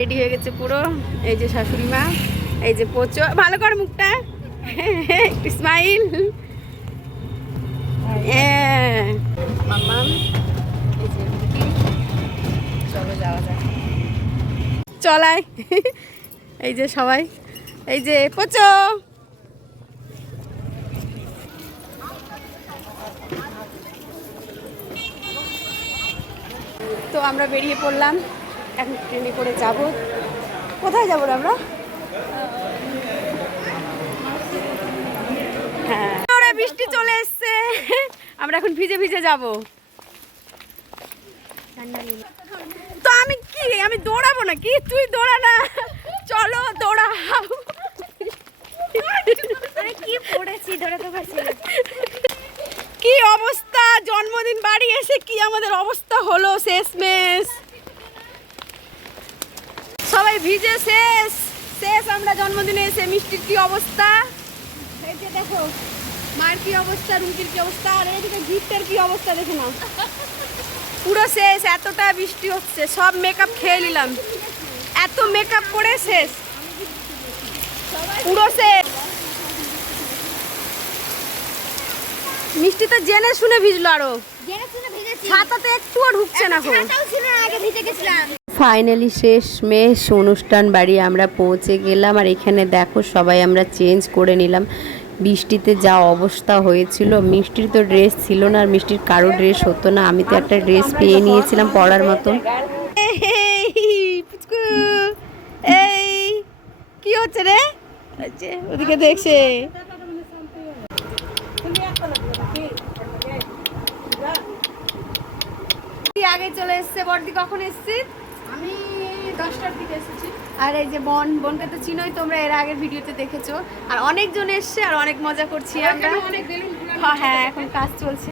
Ready হয়ে গেছে পুরো। এই যে শাশুড়ি মা, এই যে পোচো, ভালো কর মুখটা, একটু স্মাইল। মাম্মাম, এই যে চলো যাওয়া যাক, চলাই। এই যে সবাই, এই যে পোচো, তো আমরা বেরিয়ে পড়লাম। এখন ট্রেনে করে যাব। কোথায় যাবো আমরা? হ্যাঁ, বৃষ্টি চলে এসছে, আমরা এখন ভিজে ভিজে যাব। তো আমি দৌড়াবো নাকি? তুই দৌড়া না, চলো দৌড়াও। কি পড়েছি, দৌড়াতে পারছি না। কি অবস্থা, জন্মদিন বাড়ি এসে কি আমাদের অবস্থা হলো শেষমেশ। সবাই ভিজে শেষ শেষ। আমরা জন্মদিনে এসে মিষ্টির কি অবস্থা, এই যে দেখো, মার কি অবস্থা, রুটির কি অবস্থা, আর এদিকে গিফটের কি অবস্থা দেখো না, পুরো শেষ। এতটা বৃষ্টি হচ্ছে, সব মেকআপ খেয়ে নিলাম, এত মেকআপ করে শেষ, পুরো শেষ। মিষ্টি তো জেনে শুনে ভিজলো, আরো ছাতাতে একটুও ঢুকছে না। ফাইনালি শেষমেশ অনুষ্ঠান বাড়ি আমরা পৌঁছে গেলাম। আর এখানে দেখো সবাই আমরা চেঞ্জ করে নিলাম। বৃষ্টিতে যা অবস্থা হয়েছিল, মিষ্টির তো ড্রেস ছিল না, আর মিষ্টির কারো ড্রেস হতো না। আমি তো একটা ড্রেস পেয়ে নিয়েছিলাম পরার মতন। এই কি হচ্ছে রে, ওদিকে দেখছে। আগে চলে এসছে বড়দি। কখন এসছি? আমি 10টার দিকে এসেছি। আর এই যে বোনকে তো চিনোই তোমরা, এর আগের ভিডিওতে দেখেছো। আর অনেকজন এসছে, আর অনেক মজা করছি আমরা। হ্যাঁ, এখন কাজ চলছে।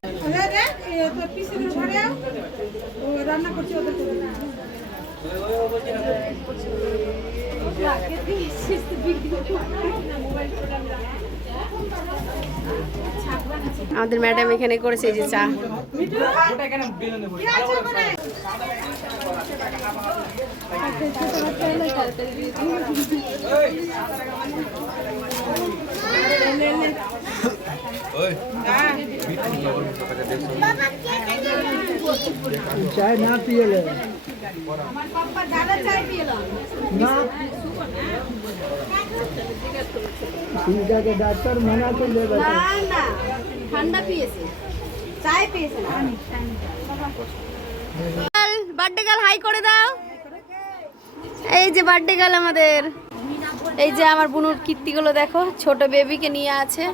আমাদের ম্যাডাম এখানে করেছে এই যে চা। चाय ना पिएले ना, ठीक है डॉक्टर मना कर दे। না না, ঠান্ডা পিয়েছে, চাই পিয়েছে না। বার্থডে গার্ল হাই করে দাও। এই যে বার্থডে গার্ল আমাদের, এই যে আমার বুনুর কীর্তিগুলো দেখো, ছোট বেবিকে নিয়ে আছে।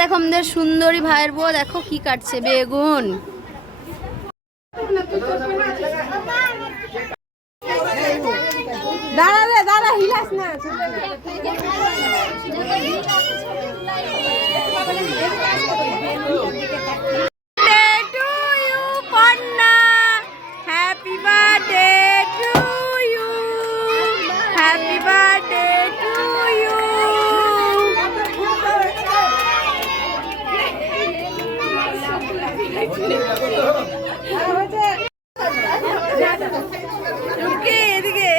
দেখো আমাদের সুন্দরী ভাইয়ের বউ, দেখো কি কাটছে, বেগুন। দাঁড়া রে, দাঁড়া, হিলাস না। Happy birthday to you, happy birthday to you. রুকে এদিকে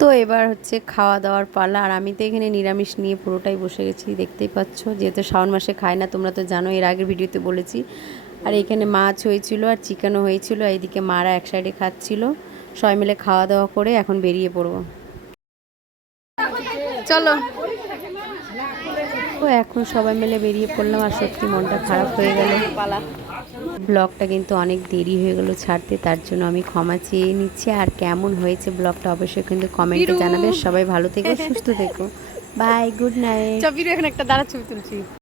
তো এবার হচ্ছে খাওয়া দাওয়ার পালা। আর আমি তো এখানে নিরামিষ নিয়ে পুরোটাই বসে গেছি, দেখতেই পাচ্ছ। যেহেতু শ্রাবণ মাসে খায় না, তোমরা তো জানো, এর আগের ভিডিওতে বলেছি। আর এখানে মাছ হয়েছিল আর চিকেনও হয়েছিল। এইদিকে মারা এক সাইডে খাচ্ছিল। সবাই মিলে খাওয়া দাওয়া করে এখন বেরিয়ে পড়বো। চলো, তো এখন সবাই মিলে বেরিয়ে পড়লাম। আর সত্যি মনটা খারাপ হয়ে গেল। ব্লগটা কিন্তু অনেক দেরি হয়ে গেল ছাড়তে, তার জন্য আমি ক্ষমা চেয়ে নিচ্ছি। আর কেমন হয়েছে ব্লগটা অবশ্যই কিন্তু কমেন্টে জানাবে। সবাই ভালো থেকো, সুস্থ থেকো, বাই, গুড নাইট। চবির এখন একটা দাঁড়া ছবি তুলছি।